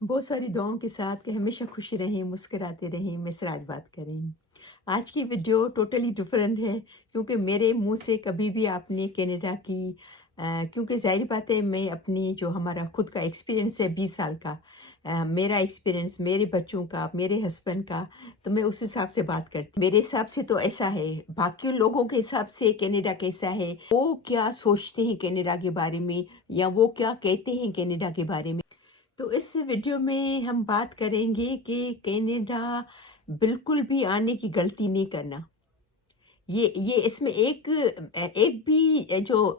بہت ساری دعاؤں کے ساتھ کہ ہمیشہ خوش رہیں، مسکراتے رہیں، مسرات بات کریں۔ آج کی ویڈیو ٹوٹلی ڈیفرنٹ ہے کیونکہ میرے منہ سے کبھی بھی آپ نے کینیڈا کی کیونکہ ظاہری بات ہے میں اپنی جو ہمارا خود کا ایکسپیرینس ہے 20 سال کا، میرا ایکسپیرینس میرے بچوں کا، میرے ہسبینڈ کا، تو میں اس حساب سے بات کرتی ہوں۔ میرے حساب سے تو ایسا ہے، باقی لوگوں کے حساب سے کینیڈا کیسا ہے، وہ کیا سوچتے ہیں کینیڈا کے بارے میں یا وہ کیا کہتے ہیں کینیڈا کے بارے میں۔ تو اس ویڈیو میں ہم بات کریں گے کہ کینیڈا بالکل بھی آنے کی غلطی نہیں کرنا۔ یہ اس میں ایک بھی جو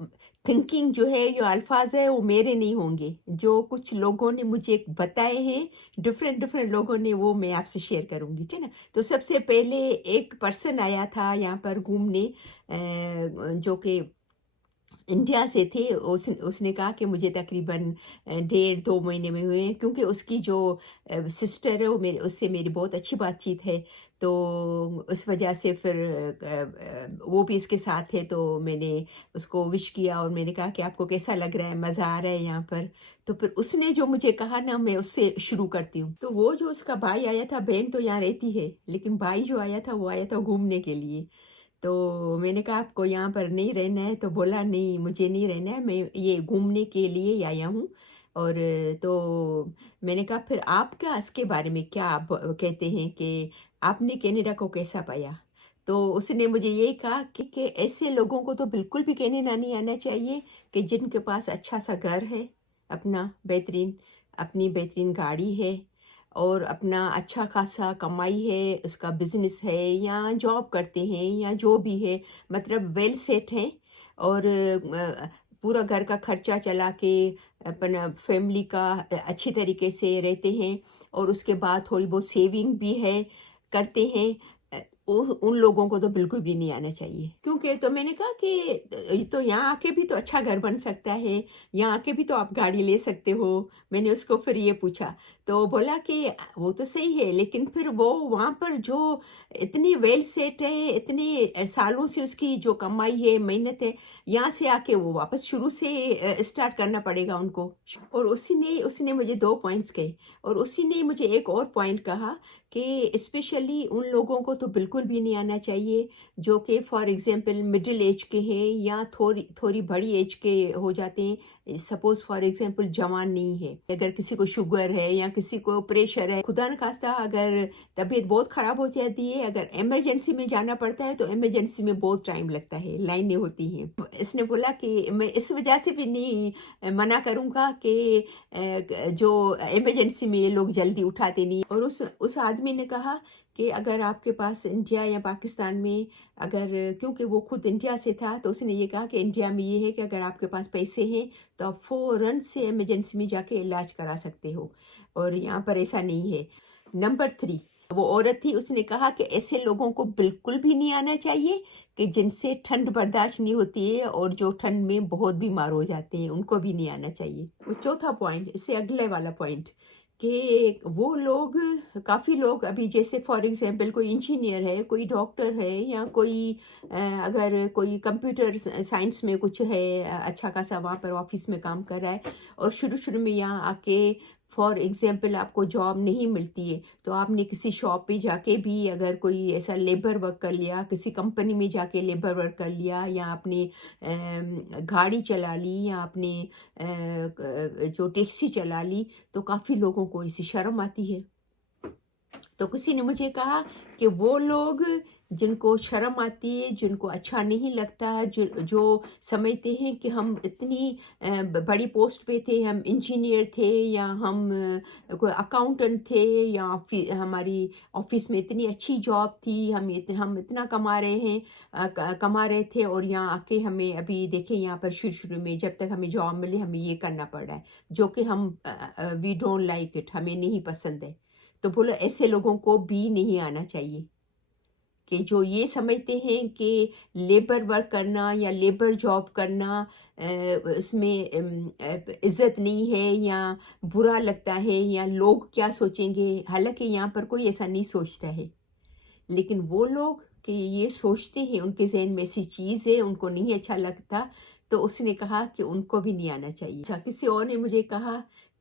تھنکنگ جو ہے، جو الفاظ ہے، وہ میرے نہیں ہوں گے، جو کچھ لوگوں نے مجھے بتائے ہیں، ڈفرینٹ لوگوں نے، وہ میں آپ سے شیئر کروں گی، ٹھیک ہے نا۔ تو سب سے پہلے ایک پرسن آیا تھا یہاں پر گھومنے، جو کہ انڈیا سے تھے۔ اس نے کہا کہ مجھے تقریباً 1.5-2 مہینے میں ہوئے ہیں، کیونکہ اس کی جو سسٹر ہے وہ اس سے میری بہت اچھی بات چیت ہے، تو اس وجہ سے پھر وہ بھی اس کے ساتھ تھے، تو میں نے اس کو وش کیا اور میں نے کہا کہ آپ کو کیسا لگ رہا ہے، مزہ آ رہا ہے یہاں پر۔ تو پھر اس نے جو مجھے کہا نا، میں اس سے شروع کرتی ہوں۔ تو وہ جو اس کا بھائی آیا تھا، بہن تو یہاں رہتی ہے، لیکن بھائی جو آیا تھا وہ آیا تھا گھومنے کے لیے۔ تو میں نے کہا آپ کو یہاں پر نہیں رہنا ہے، تو بولا نہیں مجھے نہیں رہنا ہے، میں یہ گھومنے کے لیے آیا ہوں۔ اور تو میں نے کہا پھر آپ کا اس کے بارے میں کیا آپ کہتے ہیں کہ آپ نے کینیڈا کو کیسا پایا؟ تو اس نے مجھے یہی کہا کہ ایسے لوگوں کو تو بالکل بھی کینیڈا نہیں آنا چاہیے کہ جن کے پاس اچھا سا گھر ہے، اپنا اپنی بہترین گاڑی ہے، اور اپنا اچھا خاصا کمائی ہے، اس کا بزنس ہے یا جاب کرتے ہیں یا جو بھی ہے، مطلب ویل سیٹ ہیں، اور پورا گھر کا خرچہ چلا کے اپنا فیملی کا اچھی طریقے سے رہتے ہیں، اور اس کے بعد تھوڑی بہت سیونگ بھی ہے، کرتے ہیں۔ ان لوگوں کو تو بالکل بھی نہیں آنا چاہیے، کیونکہ تو میں نے کہا کہ تو یہاں آ کے بھی تو اچھا گھر بن سکتا ہے، یہاں آ کے بھی تو آپ گاڑی لے سکتے ہو۔ میں نے اس کو پھر یہ پوچھا، تو بولا کہ وہ تو صحیح ہے، لیکن پھر وہ وہاں پر جو اتنی ویل سیٹ ہے، اتنے سالوں سے اس کی جو کمائی ہے، محنت ہے، یہاں سے آ کے وہ واپس شروع سے اسٹارٹ کرنا پڑے گا ان کو۔ اور اسی نے مجھے 2 پوائنٹس کہے، اور اسی نے مجھے ایک اور پوائنٹ کہا کہ اسپیشلی ان لوگوں کو تو بالکل بھی نہیں آنا چاہیے جو کہ فار ایگزامپل مڈل ایج کے ہیں یا تھوڑی بڑی ایج کے ہو جاتے ہیں، سپوز فار ایگزامپل جوان نہیں ہے، اگر کسی کو شوگر ہے یا کسی کو پریشر ہے، خدا نخواستہ اگر طبیعت بہت خراب ہو جاتی ہے، اگر ایمرجنسی میں جانا پڑتا ہے تو ایمرجنسی میں بہت ٹائم لگتا ہے، لائنیں ہوتی ہیں۔ اس نے بولا کہ میں اس وجہ سے بھی نہیں منع کروں گا کہ جو ایمرجنسی میں یہ لوگ جلدی اٹھاتے نہیں۔ اور اس آدمی نے کہا کہ اگر آپ کے پاس انڈیا یا پاکستان میں کیونکہ وہ خود انڈیا سے تھا، تو اس نے یہ کہا کہ انڈیا میں یہ ہے کہ اگر آپ کے پاس پیسے ہیں تو آپ فوراً سے ایمرجنسی میں جا کے علاج کرا سکتے ہو، اور یہاں پر ایسا نہیں ہے۔ نمبر 3، وہ عورت تھی، اس نے کہا کہ ایسے لوگوں کو بالکل بھی نہیں آنا چاہیے کہ جن سے ٹھنڈ برداشت نہیں ہوتی ہے اور جو ٹھنڈ میں بہت بیمار ہو جاتے ہیں، ان کو بھی نہیں آنا چاہیے۔ وہ چوتھا پوائنٹ، اس سے اگلے والا پوائنٹ، کہ وہ لوگ، کافی لوگ ابھی جیسے فار ایگزامپل کوئی انجینئر ہے، کوئی ڈاکٹر ہے، یا کوئی اگر کوئی کمپیوٹر سائنس میں کچھ ہے، اچھا خاصا وہاں پر آفس میں کام کر رہا ہے، اور شروع میں یہاں آ کے فار ایگزامپل آپ کو جاب نہیں ملتی ہے، تو آپ نے کسی شاپ پہ جا کے بھی اگر کوئی ایسا لیبر ورک کر لیا، کسی کمپنی میں جا کے لیبر ورک کر لیا، یا آپ نے گاڑی چلا لی، یا آپ نے جو ٹیکسی چلا لی، تو کافی لوگوں کو اسی شرم آتی ہے۔ تو کسی نے مجھے کہا کہ وہ لوگ جن کو شرم آتی ہے، جن کو اچھا نہیں لگتا، جو سمجھتے ہیں کہ ہم اتنی بڑی پوسٹ پہ تھے، ہم انجینئر تھے، یا ہم کوئی اکاؤنٹنٹ تھے، یا ہماری آفس میں اتنی اچھی جاب تھی، ہم اتنا کما رہے تھے، اور یہاں آ کے ہمیں ابھی دیکھیں یہاں پر شروع میں جب تک ہمیں جاب ملے ہمیں یہ کرنا پڑ رہا ہے، جو کہ ہم وی ڈونٹ لائک اٹ، ہمیں نہیں پسند ہے۔ تو بولو ایسے لوگوں کو بھی نہیں آنا چاہیے، کہ جو یہ سمجھتے ہیں کہ لیبر ورک کرنا یا لیبر جاب کرنا اس میں عزت نہیں ہے، یا برا لگتا ہے، یا لوگ کیا سوچیں گے، حالانکہ یہاں پر کوئی ایسا نہیں سوچتا ہے، لیکن وہ لوگ کہ یہ سوچتے ہیں، ان کے ذہن میں ایسی چیز ہے، ان کو نہیں اچھا لگتا، تو اس نے کہا کہ ان کو بھی نہیں آنا چاہیے۔ کسی اور نے مجھے کہا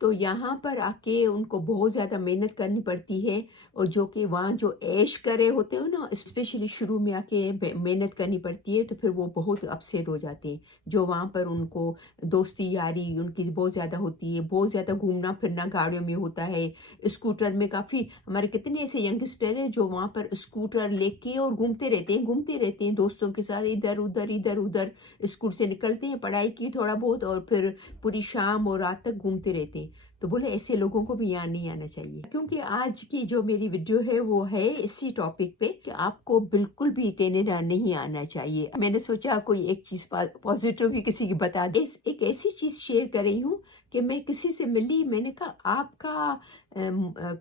تو یہاں پر آکے ان کو بہت زیادہ محنت کرنی پڑتی ہے، اور جو کہ وہاں جو عیش کرے ہوتے ہو نا، اسپیشلی شروع میں آکے محنت کرنی پڑتی ہے، تو پھر وہ بہت اپسیٹ ہو جاتے ہیں۔ جو وہاں پر ان کو دوستی یاری ان کی بہت زیادہ ہوتی ہے، بہت زیادہ گھومنا پھرنا گاڑیوں میں ہوتا ہے، اسکوٹر میں کافی ہمارے کتنے ایسے ینگسٹر ہیں جو وہاں پر اسکوٹر لے کے اور گھومتے رہتے ہیں دوستوں کے ساتھ، ادھر ادھر اسکول سے نکلتے ہیں، پڑھائی کی تھوڑا بہت، اور پھر پوری شام اور رات تک گھومتے رہتے ہیں۔ تو بولے ایسے لوگوں کو بھی یہاں نہیں آنا چاہیے، کیونکہ آج کی جو میری ویڈیو ہے وہ ہے اسی ٹاپک پہ کہ آپ کو بالکل بھی کینیڈا نہیں آنا چاہیے۔ میں نے سوچا کوئی ایک چیز پازیٹیو بھی کسی کی بتا دے۔ ایک ایسی چیز شیئر کر رہی ہوں کہ میں کسی سے ملی، میں نے کہا آپ کا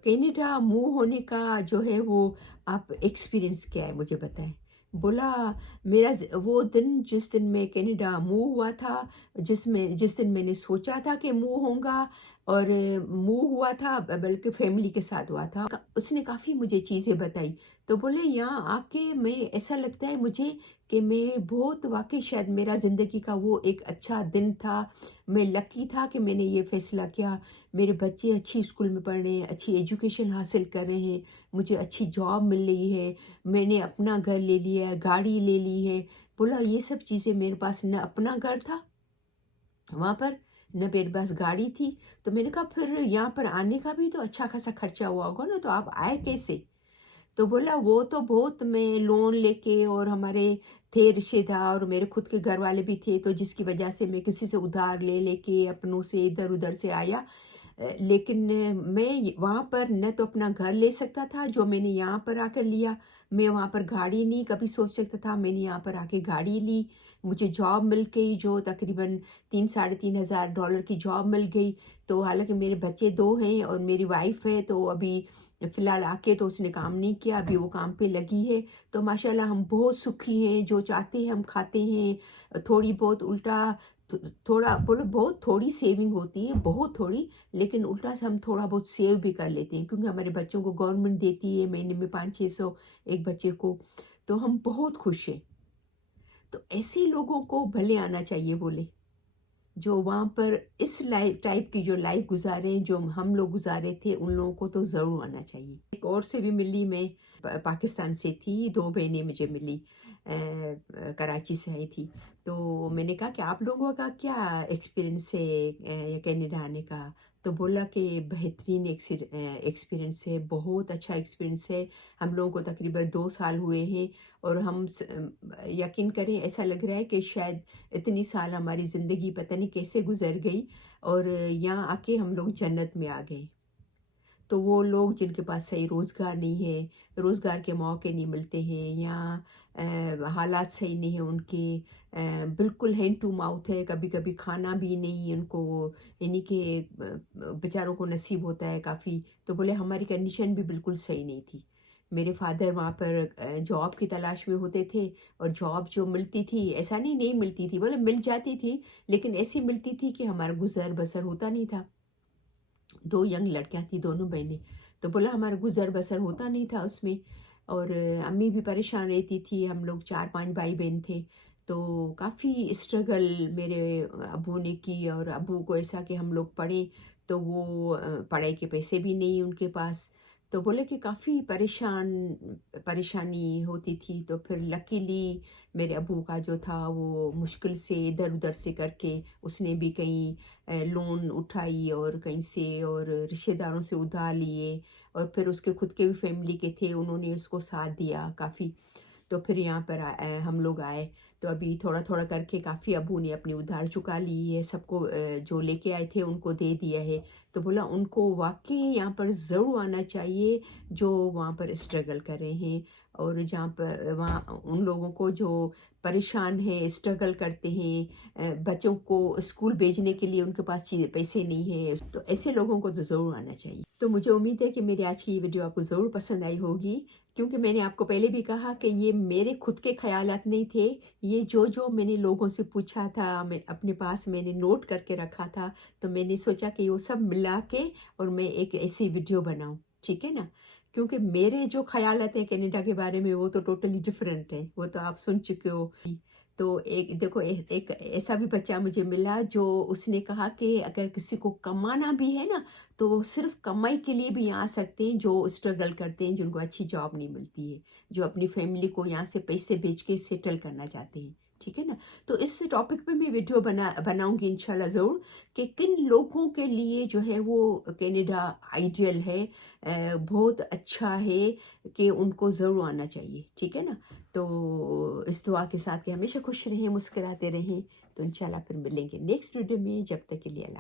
کینیڈا موو ہونے کا جو ہے وہ آپ ایکسپیرئنس کیا ہے مجھے بتائیں۔ بولا میرا وہ دن جس دن میں کینیڈا موو ہوا تھا، جس دن میں نے سوچا تھا کہ موو ہوں گا، اور موو ہوا تھا بلکہ فیملی کے ساتھ ہوا تھا، اس نے کافی مجھے چیزیں بتائی۔ تو بولے یہاں آ کے میں ایسا لگتا ہے مجھے کہ میں بہت واقعی شاید میرا زندگی کا وہ ایک اچھا دن تھا، میں لکی تھا کہ میں نے یہ فیصلہ کیا۔ میرے بچے اچھی اسکول میں پڑھ رہے ہیں، اچھی ایجوکیشن حاصل کر رہے ہیں، مجھے اچھی جاب مل رہی ہے، میں نے اپنا گھر لے لیا ہے، گاڑی لے لی ہے۔ بولا یہ سب چیزیں میرے پاس نہ اپنا گھر تھا وہاں پر، نہ میرے پاس گاڑی تھی۔ تو میں نے کہا پھر یہاں پر آنے کا بھی تو اچھا خاصا خرچہ ہوا ہوگا نا، تو آپ آئے کیسے؟ تو بولا وہ تو بہت میں لون لے کے، اور ہمارے تھے رشتے دار اور میرے خود کے گھر والے بھی تھے، تو جس کی وجہ سے میں کسی سے ادھار لے کے اپنوں سے ادھر سے آیا۔ لیکن میں وہاں پر نہ تو اپنا گھر لے سکتا تھا جو میں نے یہاں پر آ کر لیا، میں وہاں پر گاڑی نہیں کبھی سوچ سکتا تھا، میں نے یہاں پر آ کے گاڑی لی، مجھے جاب مل گئی جو تقریباً $3,500 کی جاب مل گئی۔ تو حالانکہ میرے بچے 2 ہیں اور میری وائف ہے، تو ابھی فی الحال آ کے تو اس نے کام نہیں کیا، ابھی وہ کام پہ لگی ہے۔ تو ماشاءاللہ ہم بہت سکھی ہیں، جو چاہتے ہیں ہم کھاتے ہیں، تھوڑی بہت الٹا تھوڑا بولو بہت تھوڑی سیونگ ہوتی ہے، بہت تھوڑی، لیکن الٹا سے ہم تھوڑا بہت سیو بھی کر لیتے ہیں، کیونکہ ہمارے بچوں کو گورنمنٹ دیتی ہے مہینے میں 500-600 ایک بچے کو، تو ہم بہت خوش ہیں۔ تو ایسے لوگوں کو بھلے آنا چاہیے، بولے جو وہاں پر اس ٹائپ کی جو لائف گزارے جو ہم لوگ گزارے تھے، ان لوگوں کو تو ضرور آنا چاہیے۔ ایک اور سے بھی ملی، میں پاکستان سے تھی، 2 بہنیں مجھے ملی، کراچی سے آئی تھی۔ تو میں نے کہا کہ آپ لوگوں کا کیا ایکسپیرئنس ہے کینیڈا آنے کا؟ تو بولا کہ بہترین ایکسپیرئنس ہے، بہت اچھا ایکسپیرئنس ہے، ہم لوگوں کو تقریباً 2 سال ہوئے ہیں، اور ہم یقین کریں ایسا لگ رہا ہے کہ شاید اتنی سال ہماری زندگی پتہ نہیں کیسے گزر گئی، اور یہاں آ کے ہم لوگ جنت میں آ گئے۔ تو وہ لوگ جن کے پاس صحیح روزگار نہیں ہے، روزگار کے موقع نہیں ملتے ہیں، یا حالات صحیح نہیں ہیں ان کے، بالکل ہینڈ ٹو ماؤتھ ہے، کبھی کبھی کھانا بھی نہیں ان کو، یعنی کہ بیچاروں کو نصیب ہوتا ہے کافی۔ تو بولے ہماری کنڈیشن بھی بالکل صحیح نہیں تھی۔ میرے فادر وہاں پر جاب کی تلاش میں ہوتے تھے، اور جاب جو ملتی تھی ایسا نہیں ملتی تھی، بولے مل جاتی تھی، لیکن ایسی ملتی تھی کہ ہمارا گزر بسر ہوتا نہیں تھا۔ 2 ینگ لڑکیاں تھیں، دونوں بہنیں، تو بولا ہمارا گزر بسر ہوتا نہیں تھا اس میں، اور امی بھی پریشان رہتی تھی، ہم لوگ 4-5 بھائی بہن تھے، تو کافی اسٹرگل میرے ابو نے کی، اور ابو کو ایسا کہ ہم لوگ پڑھیں، تو وہ پڑھائی کے پیسے بھی نہیں ان کے پاس، تو بولے کہ کافی پریشانی ہوتی تھی۔ تو پھر لکیلی میرے ابو کا جو تھا وہ مشکل سے ادھر سے کر کے اس نے بھی کہیں لون اٹھائی، اور کہیں سے اور رشتہ داروں سے ادھار لیے، اور پھر اس کے خود کے بھی فیملی کے تھے، انہوں نے اس کو ساتھ دیا کافی۔ تو پھر یہاں پر ہم لوگ آئے، تو ابھی تھوڑا تھوڑا کر کے کافی ابو نے اپنی ادھار چکا لی ہے، سب کو جو لے کے آئے تھے ان کو دے دیا ہے۔ تو بولا ان کو واقعی یہاں پر ضرور آنا چاہیے جو وہاں پر اسٹرگل کر رہے ہیں، اور جہاں پر وہاں ان لوگوں کو جو پریشان ہیں، اسٹرگل کرتے ہیں، بچوں کو اسکول بھیجنے کے لیے ان کے پاس پیسے نہیں ہیں، تو ایسے لوگوں کو تو ضرور آنا چاہیے۔ تو مجھے امید ہے کہ میری آج کی یہ ویڈیو آپ کو ضرور پسند آئی ہوگی، کیونکہ میں نے آپ کو پہلے بھی کہا کہ یہ میرے خود کے خیالات نہیں تھے، یہ جو میں نے لوگوں سے پوچھا تھا، میں اپنے پاس میں نے نوٹ کر کے رکھا تھا، تو میں نے سوچا کہ وہ سب ملا کے اور میں ایک ایسی ویڈیو بناؤں، ٹھیک ہے نا؟ کیونکہ میرے جو خیالات ہیں کینیڈا کے بارے میں وہ تو ٹوٹلی ڈفرینٹ ہیں، وہ تو آپ سن چکے ہو۔ تو ایک دیکھو ایک ایسا بھی بچہ مجھے ملا جو اس نے کہا کہ اگر کسی کو کمانا بھی ہے نا تو وہ صرف کمائی کے لیے بھی یہاں آ سکتے ہیں، جو اسٹرگل کرتے ہیں، جن کو اچھی جاب نہیں ملتی ہے، جو اپنی فیملی کو یہاں سے پیسے بیچ کے سیٹل کرنا چاہتے ہیں، ٹھیک ہے نا۔ تو اس ٹاپک پہ میں ویڈیو بناؤں گی انشاءاللہ ضرور، کہ کن لوگوں کے لیے جو ہے وہ کینیڈا آئیڈیل ہے، بہت اچھا ہے، کہ ان کو ضرور آنا چاہیے، ٹھیک ہے نا۔ تو اس دعا کے ساتھ کہ ہمیشہ خوش رہیں، مسکراتے رہیں، تو انشاءاللہ پھر ملیں گے نیکسٹ ویڈیو میں، جب تک کے لیے اللہ